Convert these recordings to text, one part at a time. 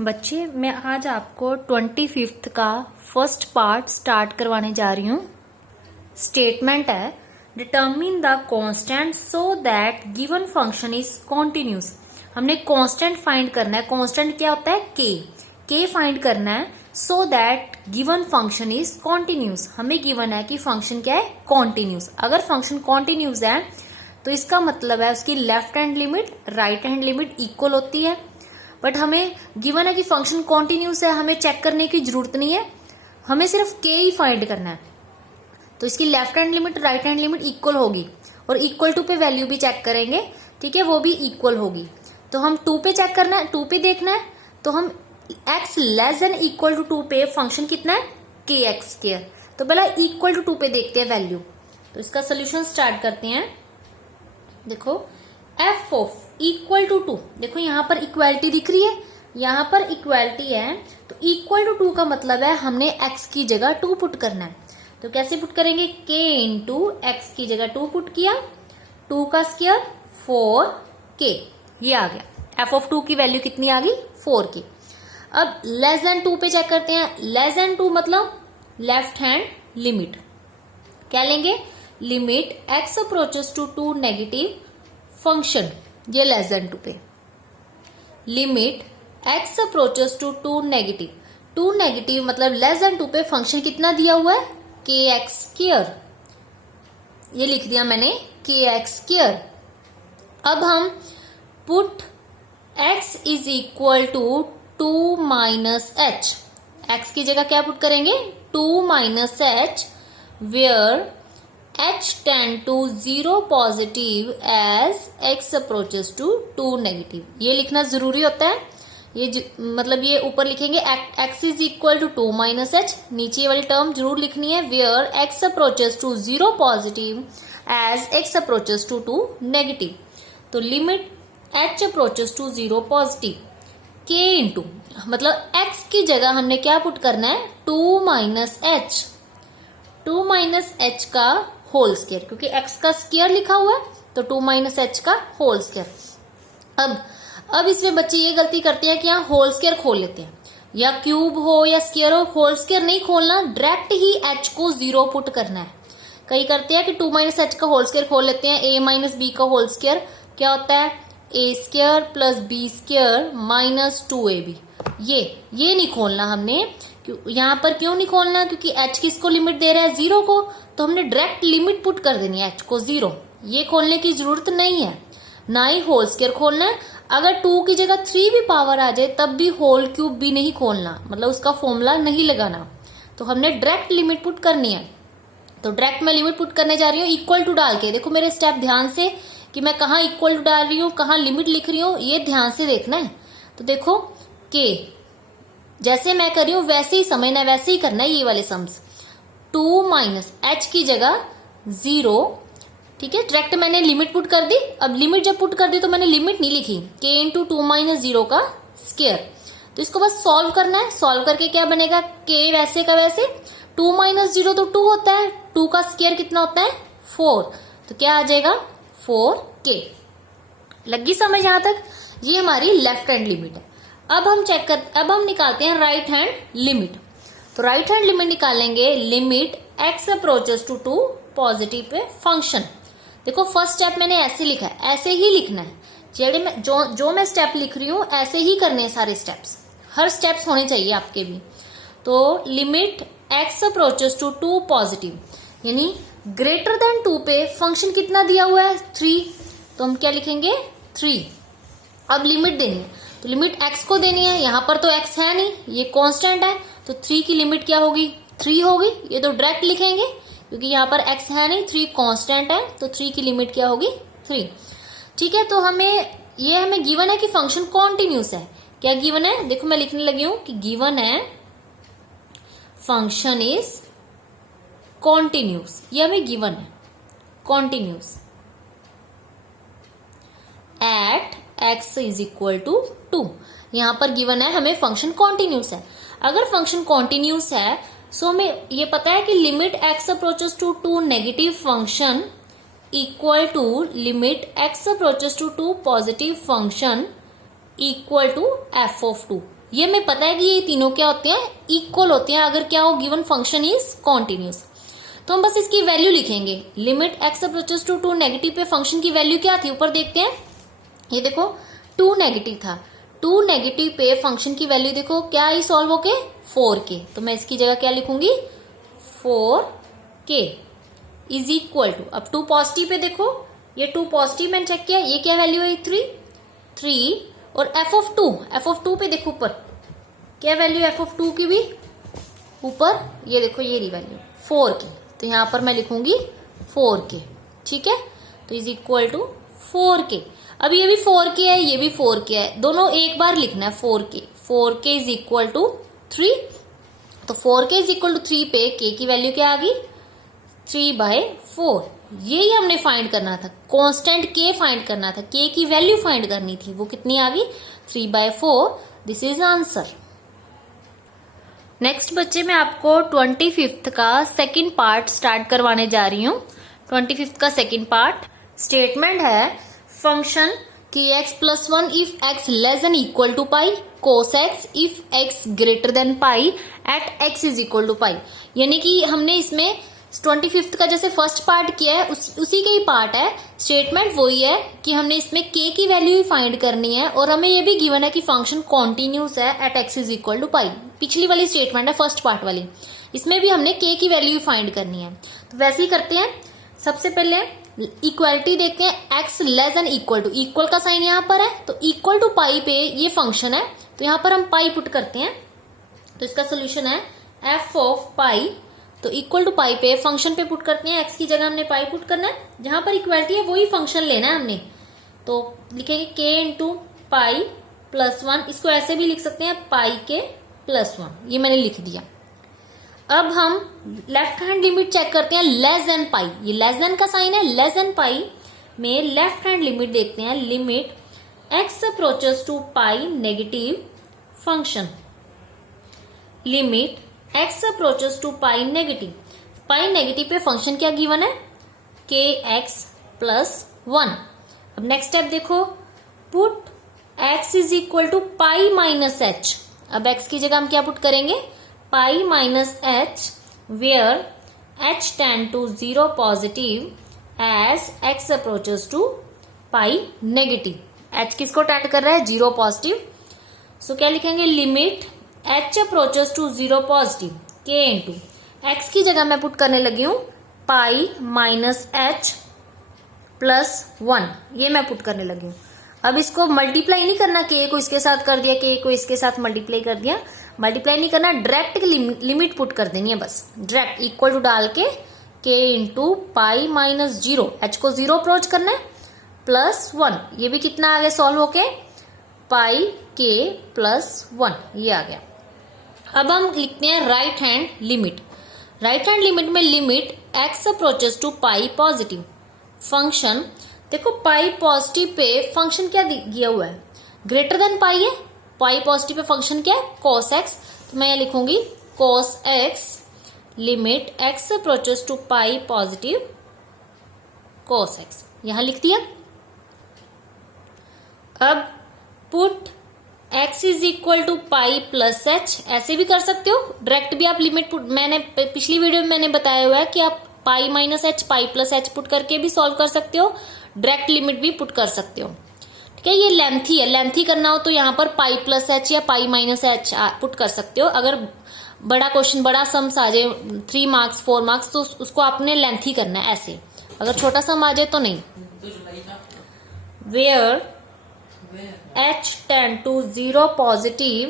बच्चे, मैं आज आपको 25th का फर्स्ट पार्ट स्टार्ट करवाने जा रही हूँ। स्टेटमेंट है, determine the constant so that given function is continuous. हमने कांस्टेंट फाइंड करना है। कांस्टेंट क्या होता है? के फाइंड करना है so that given function is continuous. हमें गिवन है कि फंक्शन क्या है? कॉन्टिन्यूस। अगर फंक्शन कॉन्टिन्यूस है तो इसका मतलब है उसकी left hand limit right hand limit equal होती है। बट हमें गिवन है कि फंक्शन कॉन्टिन्यूस है, हमें चेक करने की जरूरत नहीं है, हमें सिर्फ के ही फाइंड करना है। तो इसकी left hand limit right hand limit equal होगी और इक्वल टू पे वैल्यू भी चेक करेंगे, ठीक है, वो भी इक्वल होगी। तो हम 2 पे चेक करना है, 2 पे देखना है, तो हम x less than equal to 2 पे फंक्शन कितना है? kx²। तो पहले इक्वल टू 2 पे देखते हैं वैल्यू। तो इसका सोल्यूशन स्टार्ट करते हैं। देखो f ऑफ इक्वल टू 2, देखो यहां पर इक्वालिटी दिख रही है, यहां पर इक्वालिटी है, तो इक्वल टू 2 का मतलब है हमने x की जगह 2 पुट करना है। तो कैसे पुट करेंगे? k इंटू एक्स की जगह 2 पुट किया, 2 का स्क्वायर 4k, ये आ गया। f ऑफ 2 की वैल्यू कितनी आ गई? 4k। अब लेस देन 2 पे चेक करते हैं। लेस देन 2 मतलब लेफ्ट हैंड लिमिट क्या लेंगे? Limit x approaches to 2 negative function, ये लेस देन 2 पे। Limit x approaches to 2 negative मतलब लेस देन 2 पे फंक्शन कितना दिया हुआ है? kx², ये लिख दिया मैंने kx²। अब हम put x is equal to 2 minus h, x की जगह क्या पुट करेंगे? 2 minus h, where h tend to 0 positive as x approaches to 2 negative. ये लिखना जरूरी होता है। ये मतलब ये ऊपर लिखेंगे x is equal to 2 minus h, नीचे वाली टर्म जरूर लिखनी है, where x approaches to 0 positive as x approaches to 2 negative. तो limit h approaches to 0 positive k into मतलब x की जगह हमने क्या पुट करना है? 2 माइनस एच, 2 माइनस एच का होल स्क्वायर, क्योंकि x का स्क्वायर लिखा हुआ है तो 2 माइनस एच का होल स्क्वायर। अब इसमें बच्चे ये गलती करते हैं कि यहाँ होल स्क्वायर खोल लेते हैं, या क्यूब हो या स्क्वायर हो, होल स्क्वायर नहीं खोलना, डायरेक्ट ही h को 0 पुट करना है। कई करते हैं कि 2 माइनस एच का होल स्क्वायर खोल लेते हैं, a माइनस बी का होल स्क्वायर क्या होता है? a² plus b² minus 2ab। ये नहीं खोलना हमने। यहाँ पर क्यों नहीं खोलना? क्योंकि h किसको लिमिट दे रहा है? 0 को, तो हमने डायरेक्ट लिमिट पुट कर देनी है h को 0। ये खोलने की जरूरत नहीं है, ना ही होल स्क्वायर खोलना है। अगर 2 की जगह 3 भी पावर आ जाए तब भी होल क्यूब भी नहीं खोलना, मतलब उसका फॉर्मूला नहीं लगाना। तो हमने डायरेक्ट लिमिट पुट करनी है। तो डायरेक्ट मैं लिमिट पुट करने जा रही हूँ इक्वल टू डाल के। देखो मेरे स्टेप ध्यान से कि मैं कहाँ इक्वल टू डाल रही हूँ, कहाँ लिमिट लिख रही हूँ, ये ध्यान से देखना है। तो देखो k जैसे मैं कर रही हूँ वैसे ही समझना है, वैसे ही करना है ये वाले सम्स। 2 माइनस एच की जगह 0, ठीक है, डायरेक्ट मैंने लिमिट पुट कर दी। अब लिमिट जब पुट कर दी तो मैंने लिमिट नहीं लिखी, k इंटू 2 माइनस 0 का स्क्वायर। तो इसको बस सॉल्व करना है। सॉल्व करके क्या बनेगा? k वैसे का वैसे, 2 माइनस 0 तो 2 होता है, 2 का स्क्वायर कितना होता है? 4। तो क्या आ जाएगा? 4k। लगी समझ यहां तक? ये हमारी लेफ्ट हैंड लिमिट है। अब हम निकालते हैं राइट हैंड लिमिट। तो राइट हैंड लिमिट निकालेंगे, limit x approaches to 2 positive पे फंक्शन। देखो फर्स्ट स्टेप मैंने ऐसे लिखा है, ऐसे ही लिखना है। जो मैं स्टेप लिख रही हूं ऐसे ही करने हैं सारे स्टेप्स, हर स्टेप्स होने चाहिए आपके भी। तो limit x approaches to 2 positive, यानी ग्रेटर देन 2 पे फंक्शन कितना दिया हुआ है? 3। तो हम क्या लिखेंगे? 3। अब लिमिट देनी है, तो लिमिट x को देनी है। यहां पर तो x है नहीं, ये कांस्टेंट है, तो 3 की लिमिट क्या होगी? 3 होगी। ये तो डायरेक्ट लिखेंगे क्योंकि यहाँ पर x है नहीं, 3 कांस्टेंट है, तो 3 की लिमिट क्या होगी? 3। ठीक है, तो हमें गिवन है कि फंक्शन कॉन्टिन्यूस है। क्या गिवन है? देखो मैं लिखने लगी हूं कि गिवन है फंक्शन इज कॉन्टिन्यूस, ये हमें गिवन है continuous at x is equal to 2। यहां पर गिवन है हमें फंक्शन कॉन्टिन्यूस है। अगर फंक्शन कॉन्टिन्यूस है सो हमें ये पता है कि limit x approaches to 2 negative function equal to limit x approaches to 2 positive function equal to f of 2। ये हमें पता है कि ये तीनों क्या होते हैं, इक्वल होते हैं अगर क्या हो, गिवन फंक्शन इज कॉन्टिन्यूस। तो हम बस इसकी वैल्यू लिखेंगे। Limit x approaches to 2 negative पे फंक्शन की वैल्यू क्या थी, ऊपर देखते हैं। ये देखो 2 नेगेटिव था, 2 नेगेटिव पे फंक्शन की वैल्यू देखो क्या आई सॉल्व होके 4k। तो मैं इसकी जगह क्या लिखूंगी 4k इज इक्वल टू, अब 2 पॉजिटिव पे देखो, ये 2 पॉजिटिव मैंने चेक किया, ये क्या वैल्यू है 3 और एफ ऑफ 2 पे देखो ऊपर क्या वैल्यू एफ ऑफ 2 की भी ऊपर, ये देखो ये रही वैल्यू 4k। तो यहां पर मैं लिखूंगी 4k, ठीक है। तो इज इक्वल टू 4k। अब ये भी 4k है, ये भी 4k है, दोनों एक बार लिखना है 4k इज इक्वल टू 3। तो 4k इज इक्वल टू 3 पे k की वैल्यू क्या आ गई 3/4। यही हमने फाइंड करना था, कांस्टेंट k फाइंड करना था, k की वैल्यू फाइंड करनी थी, वो कितनी आ गई 3/4। This is answer. नेक्स्ट बच्चे मैं आपको 25th का सेकंड पार्ट स्टार्ट करवाने जा रही हूँ। 25th का सेकंड पार्ट स्टेटमेंट है फंक्शन की x plus 1 if x less than equal to pi, cos x if x greater than pi at x is equal to pi. यानी कि हमने इसमें 25th का जैसे फर्स्ट पार्ट किया है उसी का ही पार्ट है। स्टेटमेंट वही है कि हमने इसमें k की वैल्यू ही फाइंड करनी है और हमें ये भी गिवन है कि फंक्शन कॉन्टिन्यूस है at x is equal to pi. पिछली वाली स्टेटमेंट है फर्स्ट पार्ट वाली, इसमें भी हमने k की वैल्यू ही फाइंड करनी है। तो वैसे ही करते हैं। सबसे पहले इक्वालिटी देखते हैं, x less than equal to, equal का साइन यहाँ पर है तो इक्वल टू पाई पे ये फंक्शन है, तो यहाँ पर हम पाई पुट करते हैं। तो इसका सोल्यूशन है एफ ऑफ पाई, तो इक्वल टू पाई पे फंक्शन पे पुट करते हैं, x की जगह हमने पाई पुट करना है, जहां पर इक्वालिटी है वही फंक्शन लेना है हमने। तो लिखेंगे k इंटू पाई प्लस 1, इसको ऐसे भी लिख सकते हैं पाई के प्लस 1, ये मैंने लिख दिया। अब हम लेफ्ट हैंड लिमिट चेक करते हैं, लेस देन पाई, ये लेस देन का साइन है, लेस देन पाई में लेफ्ट हैंड लिमिट देखते हैं। Limit x approaches to pi negative function, limit x approaches to pi negative पे फंक्शन क्या गिवन है kx प्लस 1। अब नेक्स्ट स्टेप देखो, put x is equal to pi minus h. अब x की जगह हम क्या पुट करेंगे pi minus h, where h tend to 0 positive as x approaches to pi negative. h किसको टेंड कर रहा है 0 पॉजिटिव। सो क्या लिखेंगे limit h approaches to 0 positive k into x की जगह मैं पुट करने लगी हूं पाई माइनस एच प्लस 1, ये मैं पुट करने लगी हूं। अब इसको मल्टीप्लाई नहीं करना, k को इसके साथ कर दिया, k को इसके साथ मल्टीप्लाई कर दिया, मल्टीप्लाई नहीं करना, डायरेक्ट लिमिट पुट कर देनी है बस, डायरेक्ट इक्वल टू डाल के k into pi minus 0, h को 0 अप्रोच करना है प्लस 1, ये भी कितना आ गया सॉल्व होके पाई k प्लस 1, ये आ गया। अब हम लिखते हैं right hand limit. Right hand limit में limit x approaches to pi positive function, देखो पाई पॉजिटिव पे फंक्शन क्या दिया हुआ है ग्रेटर देन पाई है, पाई पॉजिटिव पे फंक्शन क्या है cos x, तो मैं ये लिखूंगी cos x limit x approaches to pi positive cos x, यहां लिख दिया। अब put x is equal to pi plus h, ऐसे भी कर सकते हो, डायरेक्ट भी आप लिमिट पुट, मैंने पिछली वीडियो में मैंने बताया हुआ है कि आप पाई माइनस एच पाई प्लस एच पुट करके भी सॉल्व कर सकते हो, डायरेक्ट लिमिट भी पुट कर सकते हो। ठीक है, ये लेंथी है, लेंथी करना हो तो यहाँ पर पाई प्लस एच या पाई माइनस एच पुट कर सकते हो। अगर बड़ा क्वेश्चन बड़ा सम्स आ जाए 3 मार्क्स 4 मार्क्स तो उसको आपने लेंथी करना है ऐसे, अगर छोटा सम आ जाए तो नहीं। Where h tend to 0 positive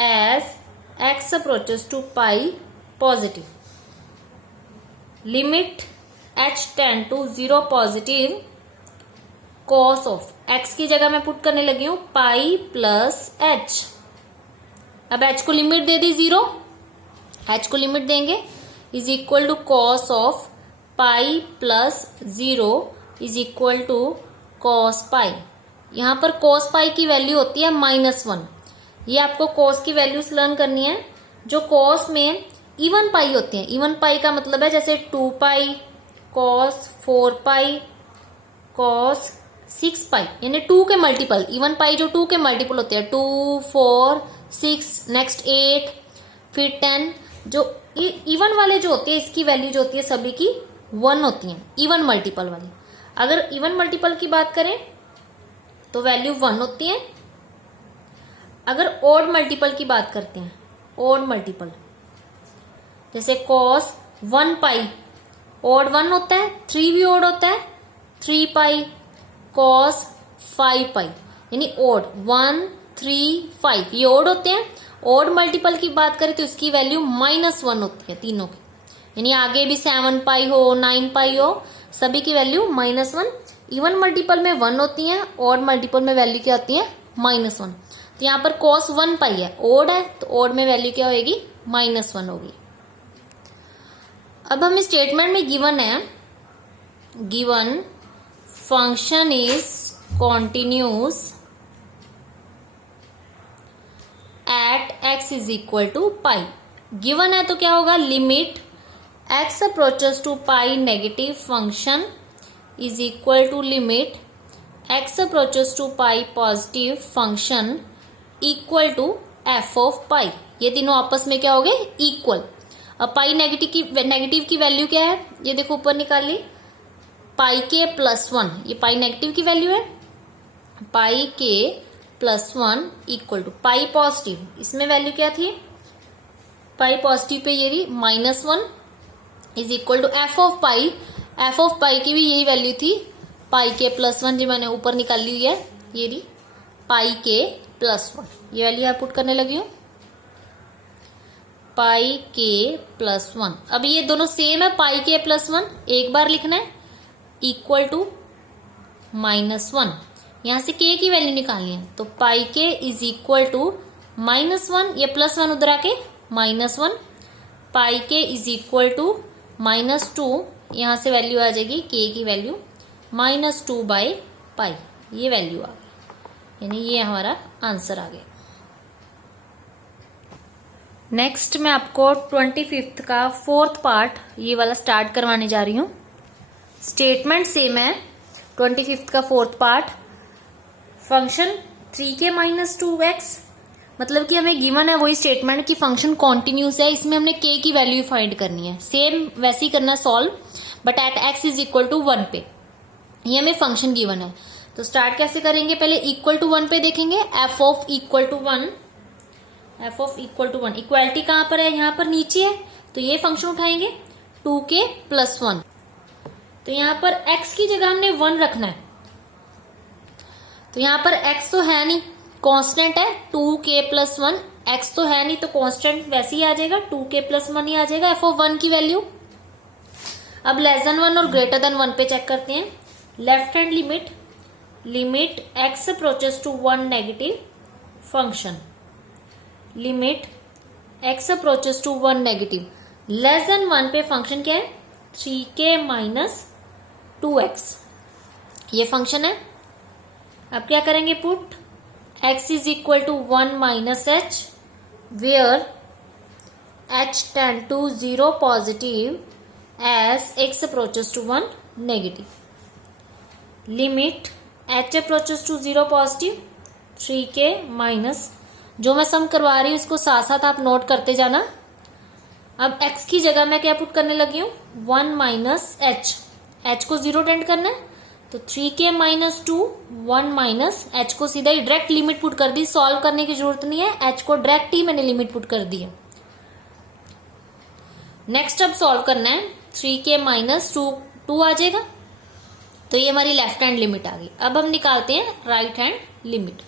as x approaches to pi positive, limit h tend to 0 positive cos of x की जगह मैं पुट करने लगी हूं पाई प्लस h। अब h को लिमिट दे दी 0, h को लिमिट देंगे is equal to cos of pi plus 0 is equal to cos pi. यहां पर cos पाई की वैल्यू होती है -1, ये आपको cos की वैल्यूज लर्न करनी है। जो cos में इवन पाई होती है, इवन पाई का मतलब है जैसे 2 पाई cos 4 पाई cos 6 पाई यानी 2 के मल्टीपल, इवन पाई जो 2 के मल्टीपल होते हैं, 2 4 6 नेक्स्ट 8 फिर 10। जो इवन वाले जो होते हैं इसकी वैल्यू जो होती है सभी की 1 होती है, इवन मल्टीपल वाली। अगर इवन मल्टीपल की बात करें तो वैल्यू 1 होती है। अगर ओड मल्टीपल की बात करते हैं, ओड मल्टीपल जैसे कॉस 1 पाई ओड 1 होता है, 3 भी ओड होता है, 3 पाई कॉस 5 पाई यानी ओड 1 3 5 ये ओड होते हैं। ओड मल्टीपल की बात करें तो इसकी वैल्यू -1 होती है तीनों की, यानी आगे भी 7 पाई हो 9 पाई हो सभी की वैल्यू -1। इवन मल्टीपल में 1 होती है, ओड मल्टीपल में वैल्यू क्या होती है -1। तो यहाँ पर cos 1 पाई है, ओड है, तो ओड में वैल्यू क्या होगी -1 होगी। अब हम स्टेटमेंट में गिवन है, given function is continuous at x is equal to pi. Given है तो क्या होगा, limit x approaches to pi negative function is equal to limit x approaches to pi positive function equal to f of pi. ये तीनों आपस में क्या हो गए, इक्वल। अब पाई नेगेटिव की वैल्यू क्या है, ये देखो ऊपर निकाल ली, पाई के +1, ये पाई नेगेटिव की वैल्यू है, पाई के +1 इक्वल टू पाई पॉजिटिव, इसमें वैल्यू क्या थी, पाई पॉजिटिव पे ये रही -1 is equal to f of pi. F of pi की भी यही वैल्यू थी, पाई के +1 जो मैंने ऊपर निकाल ली हुई है, ये रही पाई के +1, ये वैल्यू यहाँ पुट करने लगी हूँ, पाई के +1। अब ये दोनों सेम है, पाई के +1 एक बार लिखना है इक्वल टू -1, यहां से के की वैल्यू निकालनी है, तो पाई के इज इक्वल टू -1, ये +1 उधर आके -1, पाई के इज इक्वल टू -2, यहां से वैल्यू आ जाएगी के की वैल्यू -2 बाई पाई, ये वैल्यू आ गई, यानी ये हमारा आंसर आ गया। नेक्स्ट मैं आपको 25th का 4th पार्ट ये वाला स्टार्ट करवाने जा रही हूँ। स्टेटमेंट सेम है, 25th का 4th part, function 3k - 2x, मतलब कि हमें गिवन है वही स्टेटमेंट कि फंक्शन कॉन्टिन्यूस है, इसमें हमने k की वैल्यू फाइंड करनी है, सेम वैसे ही करना solve, but at x is equal to 1 पे, ये हमें फंक्शन गिवन है। तो स्टार्ट कैसे करेंगे, पहले इक्वल टू 1 पे देखेंगे, f of equal to 1, f of equal to 1, equality कहां पर है, यहां पर नीचे है, तो ये फंक्शन उठाएंगे 2k + 1, तो यहां पर x की जगह हमने 1 रखना है, तो यहां पर x तो है नहीं, कांस्टेंट है 2k + 1, x तो है नहीं तो कांस्टेंट वैसे ही आ जाएगा, 2k + 1 ही आ जाएगा f ऑफ 1 की वैल्यू। अब <1 और <1 पे चेक करते हैं, left hand limit x approaches to 1 negative function, limit x approaches to 1 negative, <1 पे फंक्शन क्या है 3k - 2x, ये फंक्शन है। अब क्या करेंगे, put x is equal to 1 - h where h tend to 0 positive as x approaches to 1 negative, limit h approaches to 0 positive 3k जो मैं सम करवा रही हूँ इसको साथ साथ आप नोट करते जाना। अब x की जगह मैं क्या पुट करने लगी हूँ 1 - h को 0 टेंड करना है, तो 3k - 2 1 - h को सीधा ही डायरेक्ट लिमिट पुट कर दी, सॉल्व करने की जरूरत नहीं है, h को डायरेक्ट ही मैंने लिमिट पुट कर दी है। नेक्स्ट अब सॉल्व करना है, 3k - 2 आ जाएगा, तो ये हमारी लेफ्ट हैंड लिमिट आ गई। अब हम निकालते हैं right hand limit.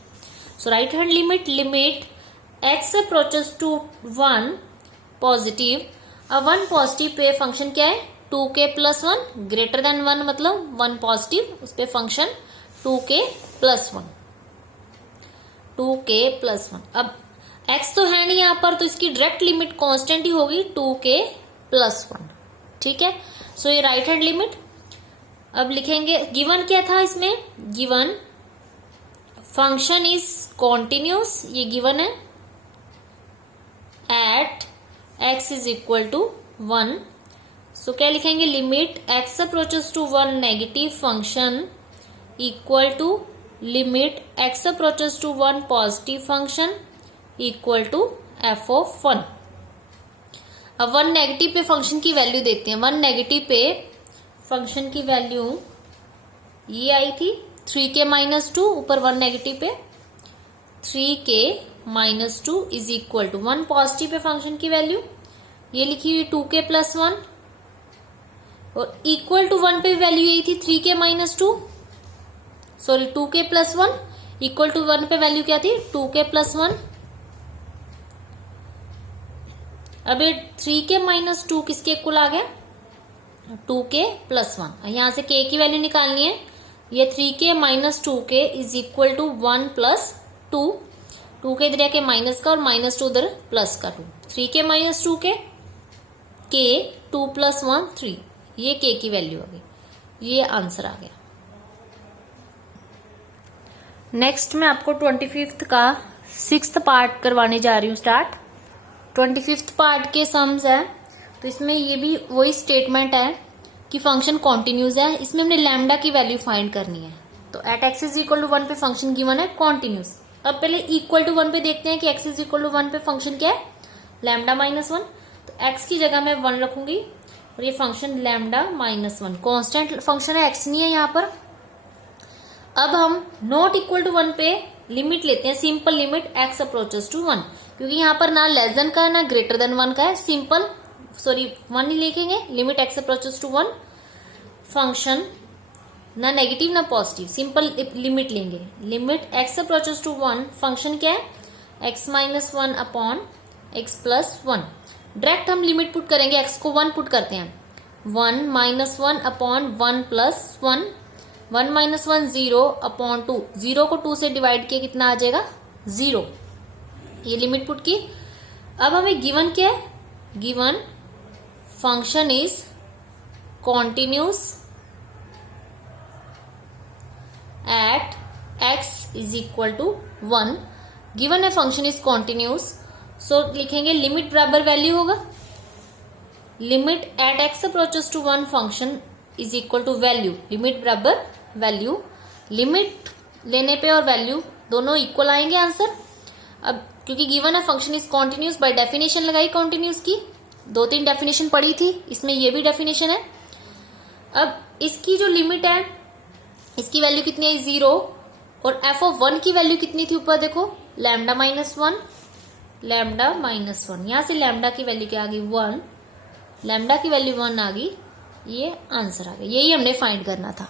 So right hand limit x approaches to 1 positive, अब 1 पॉजिटिव पे फंक्शन क्या है 2k + 1 ग्रेटर देन 1, मतलब 1 पॉजिटिव उस पे फंक्शन 2k + 1, 2k + 1। अब x तो है नहीं यहाँ पर, तो इसकी डायरेक्ट लिमिट कांस्टेंट ही होगी 2k + 1, ठीक है। सो ये राइट हैंड लिमिट। अब लिखेंगे गिवन क्या था इसमें, गिवन फंक्शन इज कॉन्टिन्यूस, ये गिवन है, at x is equal to 1। So क्या लिखेंगे, limit x approaches to 1 negative function equal to limit x approaches to 1 positive function equal to f of 1। अब 1 नेगेटिव पे function की value देखते हैं। 1 negative पे फंक्शन की वैल्यू ये आई थी 3k माइनस 2, ऊपर 1 नेगेटिव पे 3k minus 2 is equal to 1 positive पे फंक्शन की वैल्यू ये लिखी हुई 2k प्लस 1 और इक्वल टू 1 पे वैल्यू यही थी 3k minus 2, sorry 2k plus 1 equal to 1 पे वैल्यू क्या थी 2k प्लस 1। अब ये 3k माइनस 2 किसके इक्वल आ गया 2k प्लस 1। यहां से k की वैल्यू निकालनी है। ये 3k minus 2k is equal to 1 plus 2, 2k इधर के माइनस का और माइनस 2 उधर प्लस का 2, 3k minus 2k k 2 plus 1 3, ये k की वैल्यू आ गई, ये आंसर आ गया। नेक्स्ट मैं आपको 25th का 6th पार्ट करवाने जा रही हूँ स्टार्ट। 25th पार्ट के सम्स है तो इसमें ये भी वही स्टेटमेंट है कि फंक्शन कॉन्टिन्यूज है। इसमें हमने लैम्डा की वैल्यू फाइंड करनी है। तो at x is equal to 1 पे फंक्शन गिवन है कॉन्टिन्यूज। अब पहले इक्वल टू 1 पे देखते हैं कि एक्स इज इक्वल टू 1 पे फंक्शन क्या है लैम्डा माइनस 1। तो एक्स की जगह मैं 1 रखूंगी और ये function lambda minus 1 constant function है, एक्स नहीं है यहाँ पर। अब हम नॉट इक्वल टू 1 पे लिमिट लेते हैं, simple limit x approaches to 1, क्योंकि यहाँ पर ना लेस देन का है ना ग्रेटर देन 1 का है। सिंपल 1 ही लिखेंगे, limit x approaches to 1, function ना नेगेटिव ना पॉजिटिव, सिंपल लिमिट लेंगे। Limit x approaches to 1, function क्या है x minus 1 upon x plus 1। Direct हम लिमिट पुट करेंगे, एक्स को 1 पुट करते हैं 1 minus 1 upon 1 plus 1, 1 minus 1 0 upon 2, 0 को 2 से डिवाइड किया कितना आ जाएगा 0, ये लिमिट पुट की। अब हमें गिवन क्या है, given function is continuous at x is equal to 1। Given है फंक्शन इज कॉन्टिन्यूस, सो लिखेंगे लिमिट बराबर वैल्यू होगा limit at x approaches to 1 function is equal to value, limit बराबर वैल्यू। लिमिट लेने पे और वैल्यू दोनों इक्वल आएंगे आंसर। अब क्योंकि गिवन है function is continuous, by definition लगाई कॉन्टिन्यूस की, 2-3 डेफिनेशन पढ़ी थी, इसमें ये भी डेफिनेशन है। अब इसकी जो लिमिट है इसकी वैल्यू कितनी है 0 और f ऑफ 1 की वैल्यू कितनी थी ऊपर देखो लैम्डा माइनस 1, लैम्डा माइनस 1, यहां से लैम्डा की वैल्यू क्या आ गई 1, लैम्डा की वैल्यू 1 आ गई, ये आंसर आ गया। यही हमने फाइंड करना था।